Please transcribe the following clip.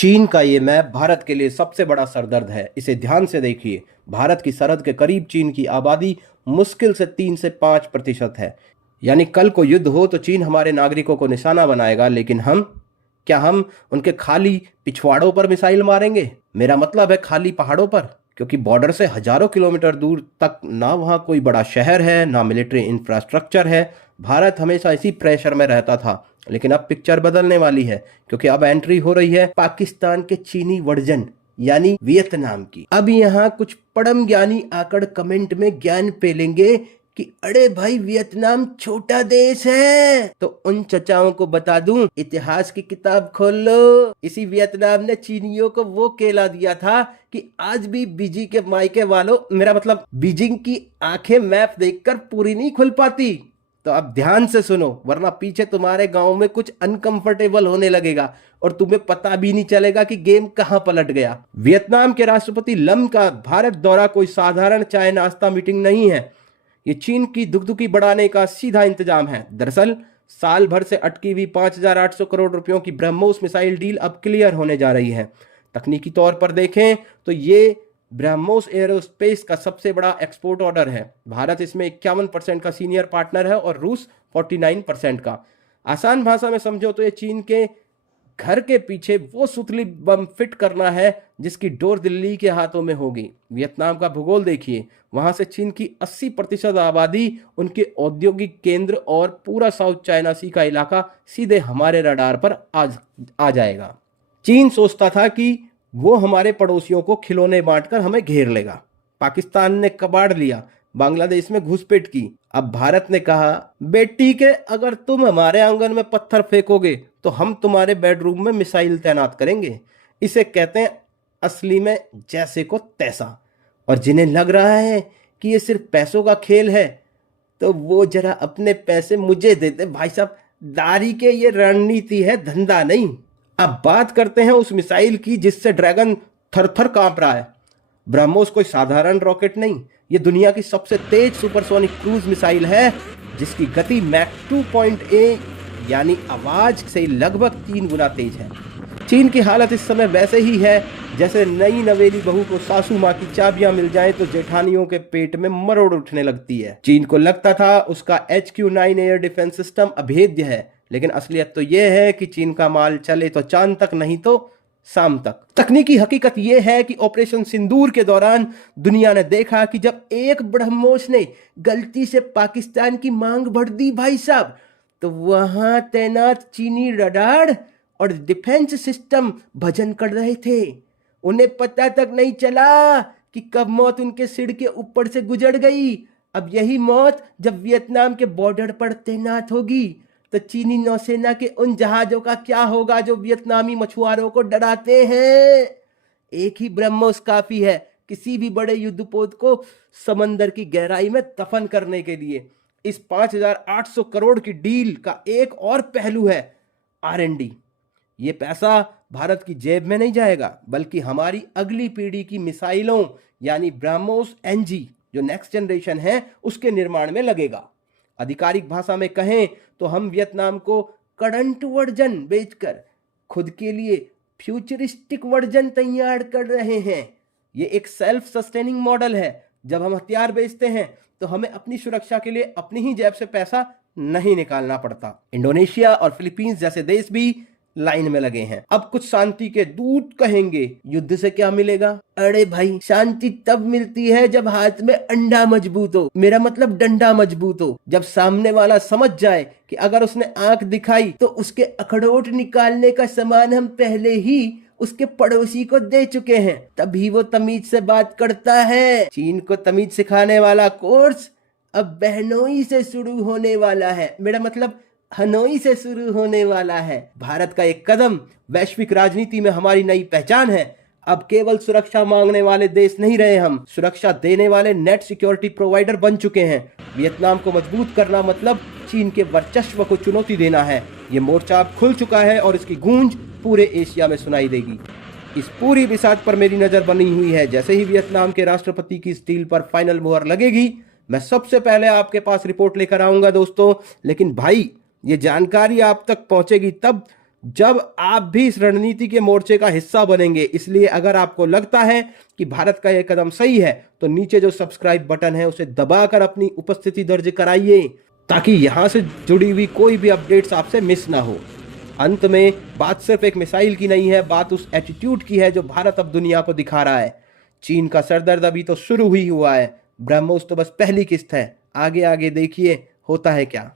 चीन का ये मैप भारत के लिए सबसे बड़ा सरदर्द है। इसे ध्यान से देखिए। भारत की सरहद के करीब चीन की आबादी मुश्किल से 3 से 5% है। यानी कल को युद्ध हो तो चीन हमारे नागरिकों को निशाना बनाएगा, लेकिन हम उनके खाली पिछवाड़ों पर मिसाइल मारेंगे? मेरा मतलब है खाली पहाड़ों पर, क्योंकि बॉर्डर से हजारों किलोमीटर दूर तक ना वहाँ कोई बड़ा शहर है ना मिलिट्री इंफ्रास्ट्रक्चर है। भारत हमेशा इसी प्रेशर में रहता था, लेकिन अब पिक्चर बदलने वाली है, क्योंकि अब एंट्री हो रही है पाकिस्तान के चीनी वर्जन यानी वियतनाम की। अब यहाँ कुछ पड़म ज्ञानी आकर कमेंट में ज्ञान पेलेंगे कि अरे भाई वियतनाम छोटा देश है, तो उन चचाओं को बता दूं, इतिहास की किताब खोल लो। इसी वियतनाम ने चीनियों को वो केला दिया था कि आज भी बीजिंग के मायके वालों, मेरा मतलब बीजिंग की आंखें मैप देखकर पूरी नहीं खुल पाती। तो अब ध्यान से सुनो, वरना पीछे तुम्हारे गांव में कुछ अनकंफर्टेबल होने लगेगा और तुम्हें पता भी नहीं चलेगा कि गेम कहां पलट गया। वियतनाम के राष्ट्रपति लम का भारत दौरा कोई साधारण चाय नाश्ता मीटिंग नहीं है। ये चीन की दुगदुगी बढ़ाने का सीधा इंतजाम है। दरअसल साल भर से अटकी हुई 5,800 करोड़ रुपयों की ब्रह्मोस मिसाइल डील अब क्लियर होने जा रही है। तकनीकी तौर पर देखें तो ये ब्रह्मोस एरोस्पेस का सबसे बड़ा एक्सपोर्ट ऑर्डर है। भारत इसमें 51% का सीनियर पार्टनर है और रूस 49% का। आसान भाषा में समझो तो ये चीन के घर के पीछे वो सुतली बम फिट करना है जिसकी डोर दिल्ली के हाथों में होगी। वियतनाम का भूगोल देखिए, वहां से चीन की 80% आबादी, उनके औद्योगिक केंद्र और पूरा साउथ चाइना सी का इलाका सीधे हमारे रडार पर आ जाएगा। चीन सोचता था कि वो हमारे पड़ोसियों को खिलौने बांटकर हमें घेर लेगा। पाकिस्तान ने कबाड़ लिया, बांग्लादेश में घुसपैठ की। अब भारत ने कहा, बेटी के अगर तुम हमारे आंगन में पत्थर फेंकोगे तो हम तुम्हारे बेडरूम में मिसाइल तैनात करेंगे। इसे कहते हैं असली में जैसे को तैसा। और जिन्हें लग रहा है कि ये सिर्फ पैसों का खेल है, तो वो जरा अपने पैसे मुझे देते भाई साहब। दारी के ये रणनीति है, धंधा नहीं। अब बात करते हैं उस मिसाइल की जिससे ड्रैगन थर थर कांप रहा है। ब्रह्मोस कोई साधारण रॉकेट नहीं, ये दुनिया की सबसे तेज सुपरसोनिक क्रूज मिसाइल है, जिसकी गति मैक 2.8 यानी आवाज से लगभग 3 गुना तेज है। चीन की हालत इस समय वैसे ही है जैसे नई नवेली बहू को सासू माँ की चाबियां मिल जाए तो जेठानियों के पेट में मरोड़ उठने लगती है। चीन को लगता था उसका HQ-9 एयर डिफेंस सिस्टम अभेद्य है, लेकिन असलियत तो यह है कि चीन का माल चले तो चांद तक, नहीं तो शाम तक। तकनीकी हकीकत यह है कि ऑपरेशन सिंदूर के दौरान दुनिया ने देखा कि जब एक ब्रह्मोस ने गलती से पाकिस्तान की मांग भर दी भाई साहब, तो वहां तैनात चीनी रडार और डिफेंस सिस्टम भजन कर रहे थे। उन्हें पता तक नहीं चला कि कब मौत उनके सिर के ऊपर से गुजर गई। अब यही मौत जब वियतनाम के बॉर्डर पर तैनात होगी तो चीनी नौसेना के उन जहाजों का क्या होगा जो वियतनामी मछुआरों को डराते हैं। एक ही ब्रह्मोस काफी है किसी भी बड़े युद्धपोत को समंदर की गहराई में दफन करने के लिए। इस 5,800 करोड़ की डील का एक और पहलू है R&D। ये पैसा भारत की जेब में नहीं जाएगा, बल्कि हमारी अगली पीढ़ी की मिसाइलों यानी ब्रह्मोस NG जो नेक्स्ट जनरेशन है उसके निर्माण में लगेगा। आधिकारिक भाषा में कहें तो हम वियतनाम को करंट वर्जन बेचकर खुद के लिए फ्यूचरिस्टिक वर्जन तैयार कर रहे हैं। ये एक सेल्फ सस्टेनिंग मॉडल है। जब हम हथियार बेचते हैं तो हमें अपनी सुरक्षा के लिए अपनी ही जेब से पैसा नहीं निकालना पड़ता। इंडोनेशिया और फिलीपींस जैसे देश भी लाइन में लगे हैं। अब कुछ शांति के दूत कहेंगे युद्ध से क्या मिलेगा? अरे भाई, शांति तब मिलती है जब हाथ में अंडा मजबूत हो, मेरा मतलब डंडा मजबूत हो। जब सामने वाला समझ जाए कि अगर उसने आंख दिखाई तो उसके अखरोट निकालने का सामान हम पहले ही उसके पड़ोसी को दे चुके हैं, तभी वो तमीज से बात करता है। चीन को तमीज सिखाने वाला कोर्स अब बहनोई से शुरू होने वाला है, मेरा मतलब हनोई से शुरू होने वाला है। भारत का एक कदम वैश्विक राजनीति में हमारी नई पहचान है। अब केवल सुरक्षा मांगने वाले देश नहीं रहे, हम सुरक्षा देने वाले नेट सिक्योरिटी प्रोवाइडर बन चुके हैं। वियतनाम को मजबूत करना मतलब चीन के वर्चस्व को चुनौती देना है। ये मोर्चा अब खुल चुका है और इसकी गूंज पूरे एशिया में सुनाई देगी। इस पूरी बिसात पर मेरी नजर बनी हुई है। जैसे ही वियतनाम के राष्ट्रपति की इस डील पर फाइनल मुहर लगेगी, मैं सबसे पहले आपके पास रिपोर्ट लेकर आऊंगा दोस्तों। लेकिन भाई, ये जानकारी आप तक पहुंचेगी तब जब आप भी इस रणनीति के मोर्चे का हिस्सा बनेंगे। इसलिए अगर आपको लगता है कि भारत का यह कदम सही है तो नीचे जो सब्सक्राइब बटन है उसे दबाकर अपनी उपस्थिति दर्ज कराइए, ताकि यहां से जुड़ी हुई कोई भी अपडेट्स आपसे मिस ना हो। अंत में बात सिर्फ एक मिसाइल की नहीं है, बात उस एटीट्यूड की है जो भारत अब दुनिया को दिखा रहा है। चीन का सरदर्द अभी तो शुरू ही हुआ है, ब्रह्मोस तो बस पहली किस्त है। आगे आगे देखिए होता है क्या।